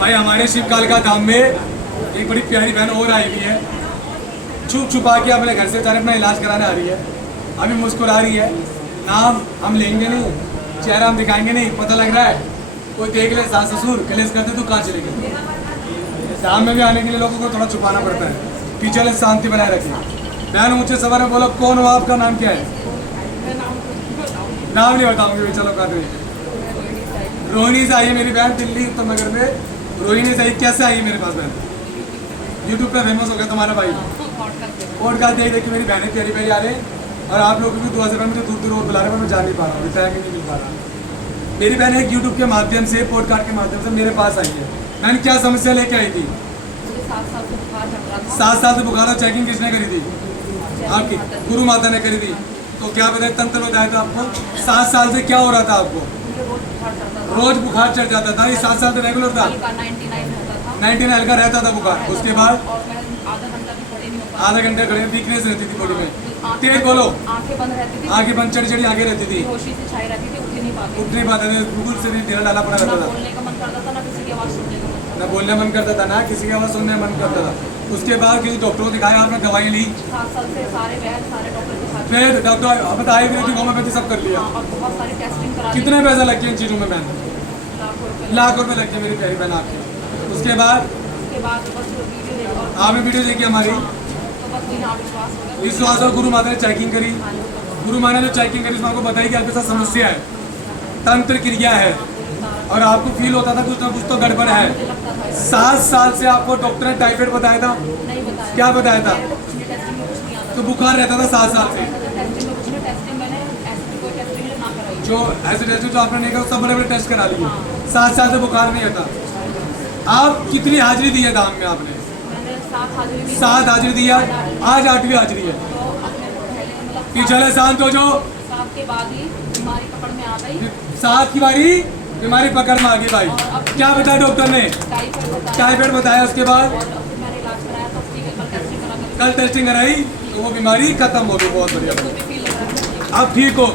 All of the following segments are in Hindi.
भाई हमारे शिवकाल का धाम में एक बड़ी प्यारी बहन और आई हुई है, छुप छुपा के अपने घर से बेचारे अपना इलाज कराने आ रही है। अभी मुस्कुरा रही है, नाम हम लेंगे नहीं, चेहरा हम दिखाएंगे नहीं, पता लग रहा है कोई देख ले सास ससुर कलेश करते तो कहाँ चले गए। धाम में भी आने के लिए लोगों को थोड़ा छुपाना पड़ता है, पीछे ले शांति बनाए रखिए। बहन ऊँचे सवार में बोलो, कौन हो आपका नाम क्या है? नाम नहीं बताऊंगी, चलो कर रही। रोहिणी से आई है मेरी बहन, दिल्ली उत्तम नगर में। रोहिणी से आई, कैसे आई मेरे पास बहन? यूट्यूब पे फेमस हो गया तुम्हारा भाई, पॉडकास्ट देख देख के मेरी बहनें प्यारी प्यारी आ रहे हैं। और आप लोगों की दुआ से मुझे दूर दूर और बुला रहे हैं, मैं जा नहीं पा रहा हूँ, टाइम ही नहीं मिल पा रहा। मेरी बहन एक यूट्यूब के माध्यम से, पॉडकास्ट के माध्यम से मेरे पास आई है। बहन क्या समस्या लेके आई थी? 7 साल से बुखार। चेकिंग किसने करी थी? आपकी गुरु माता ने करी थी। तो क्या बताया, तंत्र बताया था आपको? 7 साल से क्या हो रहा था आपको? रोज बुखार चढ़ जाता था। ये 7 साल से रेगुलर था? 99 हल्का रहता था बुखार। उसके बाद आधा घंटा खड़े, वीकनेस रहती थी बॉडी में। तेज बोलो। आंखें बंद रहती थी, आंखें बंद चढ़ी चढ़ी आगे रहती थी, होशी से छाई रहती थी, उठ नहीं पाते थे, बिल्कुल से नहीं ढीला डाला पड़ा रहता था। बोलने का मन करता था, ना किसी की आवाज सुनने का मन करता ना बोलने मन करता था, ना किसी की आवाज़ सुनने मन करता था। उसके बाद किसी डॉक्टर को दिखाया, आपने दवाई ली? 7 साल से सारे वैद्य, सारे डॉक्टर के साथ फिर डॉक्टर बताई भी थी, होम्योपैथी सब कर लिया। और बहुत सारी टेस्टिंग करा। कितने पैसा लग गए इन चीज़ों में बहन? लाख लाख रुपए रुपए लग गए मेरी प्यारी बहन आपके। उसके बाद बस वीडियो देखो, आपने वीडियो देखी हमारी, तो बस वही विश्वास हो गया। विश्वास और गुरु माता ने चेकिंग करी। गुरु माता ने जो चेकिंग करी उसमें आपको बताई कि आपके साथ समस्या है, तंत्र क्रिया है, और आपको फील होता था कुछ ना कुछ तो गड़बड़ है। 7 साल से आपको डॉक्टर ने टाइफाइड बताया था? नहीं बताया। क्या बताया था? टेस्टिंग में कुछ नहीं आता। तो बुखार रहता था 7 साल से। टेस्टिंग में कुछ नहीं, टेस्टिंग मैंने ऐसी कोई टेस्टिंग ना कराई। जो ऐसे टेस्ट जो आपने नहीं कहा सब बड़े बड़े टेस्ट करा लिए। 7 साल से बुखार नहीं होता। आप कितनी हाजिरी दी है धाम में आपने? मैंने 7 हाजिरी दी। 7 हाजिरी दिया, आज 8वीं हाजिरी है। तो अपने को पहले मतलब पिछले शांत हो जो 7 के बाद ही बीमारी पकड़ में आ गई। 7 की बारी बीमारी पकड़ में आ गई भाई। क्या बताया डॉक्टर ने? टाइफाइड बताया। उसके बाद और फिर मैंने इलाज कराया, तो ठीक है, कल टेस्टिंग करा कर कल टेस्टिंग कराई तो वो बीमारी खत्म हो गई। बहुत बढ़िया, मुझे फील लग रहा है। अब ठीक हो।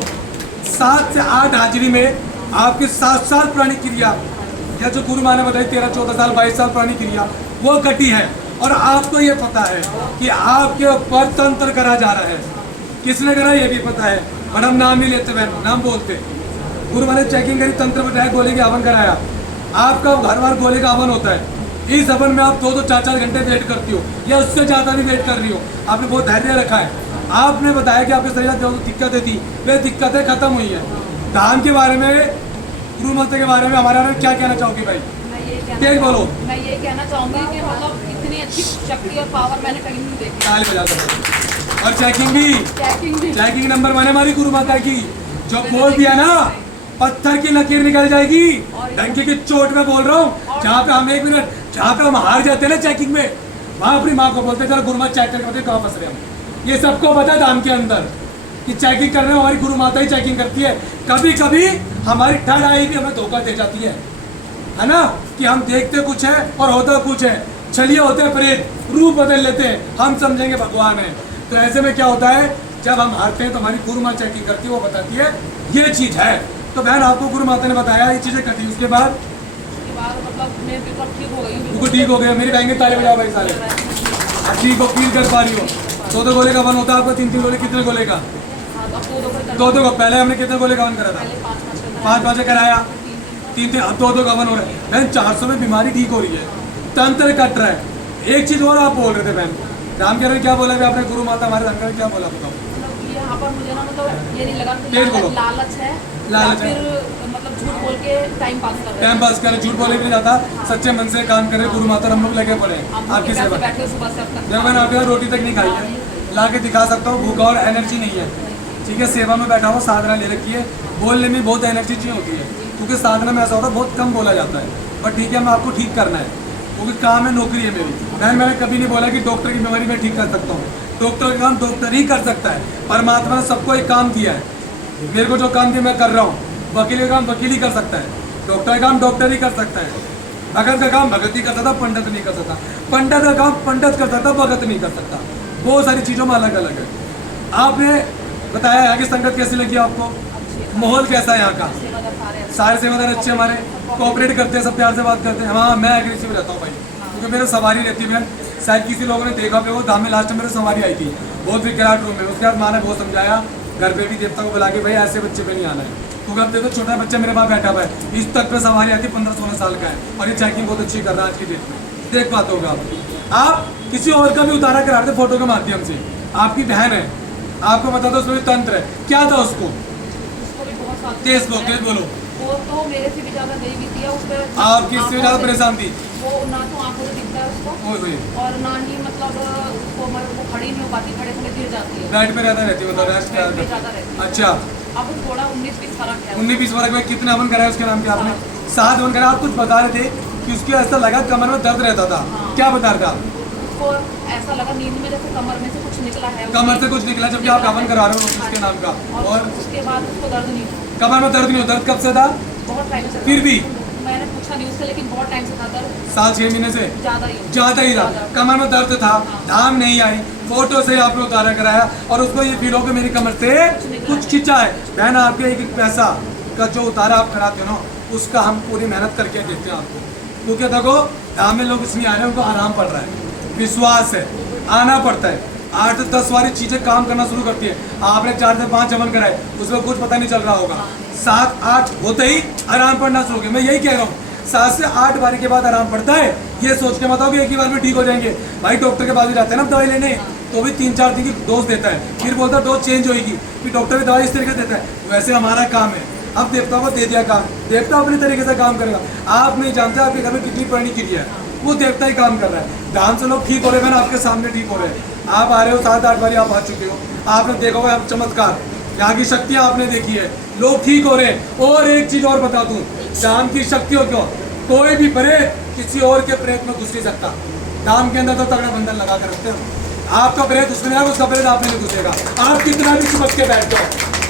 7 से 8 हाजिरी में आपके 7 साल पुरानी क्रिया, या जो गुरु माँ ने बताई 13, 14 साल, 22 साल पुरानी क्रिया, वो कटी है। और आपको ये पता है कि आपके ऊपर तंत्र करा जा रहा है। किसने करा ये भी पता है, और हम नाम नहीं लेते बहन, नाम बोलते। गुरु माँ ने चेकिंग करी, तंत्र बताया, गोले के हवन कराया। आपका हर बार गोले का हवन होता है। इस हवन में आप 2-2, 4-4 घंटे वेट करती हो, या उससे ज़्यादा भी वेट कर रही हो। आपने बहुत धैर्य रखा है। आपने बताया कि आपके शरीर में जो दिक्कतें थी वे दिक्कतें खत्म हुई हैं। धाम के बारे में, गुरु मंत्र के बारे में हमारे बारे में क्या कहना चाहोगे भाई? तेज बोलो। मैं ये कहना चाहूँगी कि मतलब इतनी अच्छी शक्ति और पावर मैंने कहीं नहीं देखी। ताली बजा सकते। और चेकिंग भी, चेकिंग चेकिंग नंबर 1 हमारी गुरु माता की। जो बोल दिया ना, पत्थर की लकीर निकल जाएगी। डंकी की चोट में बोल रहा हूँ। जहाँ पे हम 1 मिनट, जहाँ पे हम हार जाते हैं ना चेकिंग में, वहाँ अपनी माँ को बोलते चलो गुरु माता चेक करके बताइए कहाँ फंस रहे हम। ये सबको पता है धाम के अंदर कि चेकिंग करने में हमारी गुरु माता ही चेकिंग करती है। कभी कभी हमारी ठंड आई भी हमें धोखा दे जाती है ना, कि हम देखते कुछ है और होता कुछ है। छलिए होते हैं प्रेत, रूप बदल लेते हैं, हम समझेंगे भगवान है। तो ऐसे में क्या होता है, जब हम हारते हैं तो हमारी गुरु माँ चेकिंग करती है, वो बताती है ये चीज़ है। तो बहन आपको गुरु माता ने बताया ये चीज़ें कटी। उसके बाद मतलब मैं बिल्कुल ठीक हो गई। बिल्कुल ठीक हो गया। मेरी बहन के ताले बजाओ भाई सारे। ठीक हो, फील कर पा रही हो। 2-2 गोले का वन होता है आपका, 3-3 गोले। कितने गोले का? 2-2 का। पहले हमने कितने गोले का वन करा था? 5-5 कराया। 3-3, अब 2-2 का वन हो रहा है। बहन 400 में बीमारी ठीक हो रही है, तंत्र कट रहा है। एक चीज़ और आप बोल रहे थे बहन, राम कह रहे क्या बोला आपने? गुरु माता हमारे धन क्या बोला बताओ? यहाँ पर मुझे ना मतलब ये नहीं लगा तेज बोलो। लालच है, लालच है। फिर मतलब झूठ बोल के टाइम पास कर रहे हैं। टाइम पास करें, झूठ बोले भी नहीं जाता, सच्चे मन से काम करें। गुरु माता हम लोग लगे पड़े आपकी सेवा। बैठे सुबह से अब तक जब मैंने आपके यहाँ रोटी तक नहीं खाई है, ला के दिखा सकता हूँ। भूखा और एनर्जी नहीं है, ठीक है। सेवा में बैठा हुआ, साधना ले रखी है। बोलने में बहुत एनर्जी चाहिए होती है, क्योंकि साधना में ऐसा होता है बहुत कम बोला जाता है। पर ठीक है, हमें आपको ठीक करना है, क्योंकि काम है, नौकरी है मेरी। मैंने कभी नहीं बोला कि डॉक्टर की बीमारी मैं ठीक कर सकता हूँ। डॉक्टर का काम डॉक्टर ही कर सकता है। परमात्मा ने सबको एक काम दिया है, मेरे को जो काम दिया मैं कर रहा हूँ। वकील का काम वकील ही कर सकता है, डॉक्टर का काम डॉक्टर ही कर सकता है, भगत का काम भगत ही कर सकता, पंडित नहीं कर सकता, पंडित का काम पंडित कर सकता, भगत नहीं कर सकता। बहुत सारी चीज़ों में अलग अलग है। आपने बताया यहाँ की संगत कैसी लगी आपको? माहौल कैसा है यहाँ का? सेवादार सारे सारे सेवादार अच्छे हमारे। कोऑपरेट करते हैं, सब प्यार से बात करते हैं। हाँ मैं एग्रेसिव रहता हूँ भाई, क्योंकि मेरे सवारी रहती है बहन। शायद किसी लोगों ने देखा पे वो धाम में लास्ट में मेरे सवारी आई थी, बहुत विकराट रूम में। उसके बाद माँ ने बहुत समझाया, घर पे भी देवता को बुला के भाई ऐसे बच्चे पे नहीं आना है, क्योंकि अब देखो छोटा बच्चा मेरे पास बैठा हुआ है, इस तक पे सवारी आती है, 15-16 साल का है, और ये चेकिंग बहुत अच्छी कर रहा है आज की डेट में। देख पाते होगा आप किसी और का भी उतारा करा रहे थे फोटो के माध्यम से। आपकी बहन है, आपको बता दो उसमें भी तंत्र है, क्या था उसको? उसको भी बहुत साल से तेज है। बोलो। वो तो मेरे से भी ज्यादा गई भी थी, उस पे आप किससे ज्यादा परेशान थी? वो ना तो आंखों से दिखता है उसको, ओए होए, और ना ही मतलब वो खड़ी नहीं हो पाती, खड़े खड़े गिर जाती है, बेड पे रहता रहती है, बताओ रेस्ट बेड पे ज्यादा रहती है। अच्छा, अब थोड़ा 19-20 फर्क है। 19-20 वर्ष में कितने हवन कराए उसके नाम पे आपने? 7 हवन कराए। आप कुछ बता रहे थे कि उसके ऐसा लगा कमर में दर्द रहता था, क्या बता रहे थे आप? उसको ऐसा लगा नींद में जैसे कमर में से कुछ निकला है, कमर से कुछ निकला जबकि आप हवन करा रहे हो उसके नाम का, और उसके बाद उसको दर्द नहीं हुआ। कमर में दर्द नहीं हो? दर्द कब से था? बहुत टाइम से फिर भी मैंने पूछा नहीं उससे, लेकिन बहुत टाइम से था दर्द, 7-6 महीने से ज्यादा ही था। कमर में दर्द था, धाम नहीं आई, फोटो से आपने उतारा कराया, और उसको ये फील हो कि मेरी कमर से कुछ खींचा है। बहन आपके एक पैसा का जो उतारा आप कराते हो ना, उसका हम पूरी मेहनत करके देते हैं आपको, क्योंकि देखो धाम में लोग इसलिए आ रहे हैं, उनको आराम पड़ रहा है, विश्वास है, आना पड़ता है। 8 से 10 वाली चीजें काम करना शुरू करती है। आपने 4 से 5 हवन कराए, उसमें कुछ पता नहीं चल रहा होगा, 7-8 होते ही आराम पड़ना शुरू हो गया। मैं यही कह रहा हूँ, 7 से 8 बारी के बाद आराम पड़ता है। ये सोच के बताओ कि एक ही बार में ठीक हो जाएंगे। भाई डॉक्टर के पास भी जाते हैं ना दवाई लेने, तो भी 3-4 दिन की डोज देता है, फिर बोलता है डोज चेंज होगी, फिर डॉक्टर भी दवाई इस तरीके से देता है। वैसे हमारा काम है, अब देवता को दे दिया काम, देवता अपनी तरीके से काम करेगा। आप नहीं जानते आपके घर में कितनी पुरानी क्रिया है, वो देवता ही काम कर रहा है। धाम से लोग ठीक हो रहे हैं, आपके सामने ठीक हो रहे हैं। आप आ रहे हो, 7-8 बारी आप आ चुके हो, आपने देखा होगा चमत्कार, यहाँ की शक्तियाँ आपने देखी है, लोग ठीक हो रहे हैं। और एक चीज और बता दूं, धाम की शक्तियों को कोई भी प्रेत किसी और के प्रेत में घुस नहीं सकता। धाम के अंदर तो तगड़ा बंधन लगा कर रखते हो, आपका प्रेत उसमें आएगा, उसका प्रेत आप में नहीं घुसेगा। आप कितना भी चिपक के बैठ जाओ,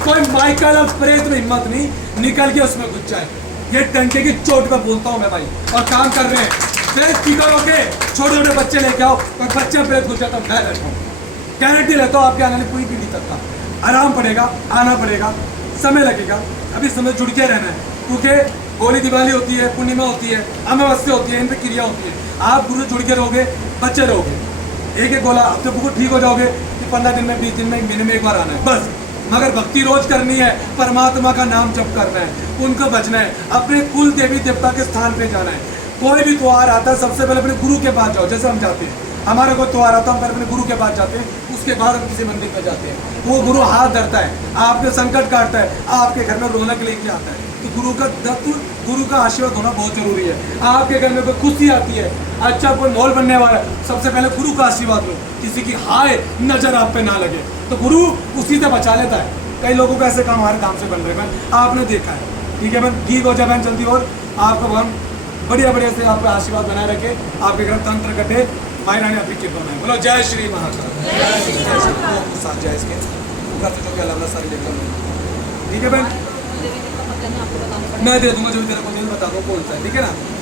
कोई माइकल अब प्रेत में हिम्मत नहीं निकल के उसमें घुस जाए। ये टंके की चोट पे बोलता हूँ मैं भाई, और काम कर रहे हैं। प्रेत की करोगे, छोटे छोटे बच्चे लेके आओ, और बच्चे प्रेत घुस जाता, मैं रहता हूँ, गारंटी लेता हूँ। आपके आने वाली पूरी पीढ़ी तक का आराम पड़ेगा, आना पड़ेगा, समय लगेगा, अभी समय जुड़ के रहना है, क्योंकि होली दिवाली होती है, पूर्णिमा होती है, अमावस्या होती है, इन पे क्रिया होती है। आप गुरु जुड़ के रहोगे, बच्चे रहोगे, एक गोला अब तो बिल्कुल ठीक हो जाओगे कि 15 दिन में, 20 दिन में, 1 महीने में एक बार आना है बस। मगर भक्ति रोज करनी है, परमात्मा का नाम जप करना है, उनको बचना है, अपने कुल देवी देवता के स्थान पे जाना है। कोई भी त्योहार आता है, सबसे पहले अपने गुरु के पास जाओ। जैसे हम जाते हैं, हमारा कोई त्योहार आता है, हम पहले अपने गुरु के पास जाते हैं, उसके बाद हम किसी मंदिर पे जाते हैं। वो गुरु हाथ धरता है, आपके संकट काटता है, आपके घर में रौनक लेके आता है। तो गुरु का आशीर्वाद होना बहुत जरूरी है। आपके घर में कोई खुशी आती है, अच्छा कोई माहौल बनने वाला है, सबसे पहले गुरु का आशीर्वाद लो, किसी की हाय नजर आप पे ना लगे, तो गुरु उसी से बचा लेता है। कई लोगों का ऐसे काम हमारे काम से बन रहे हैं, आपने देखा है। ठीक है बहन, ठीक हो जाए बहन जल्दी, और आपको भगवान बढ़िया बढ़िया से आपका आशीर्वाद बनाए रखे, आपके घर तंत्र कटे, माई रानी आपकी कृपा में। बोलो जय श्री महाकाल, जय इसके सारी लेकर। ठीक है बहन, मैं दे दूंगा, जो तेरे को नहीं बता दो कौन सा है, ठीक है ना।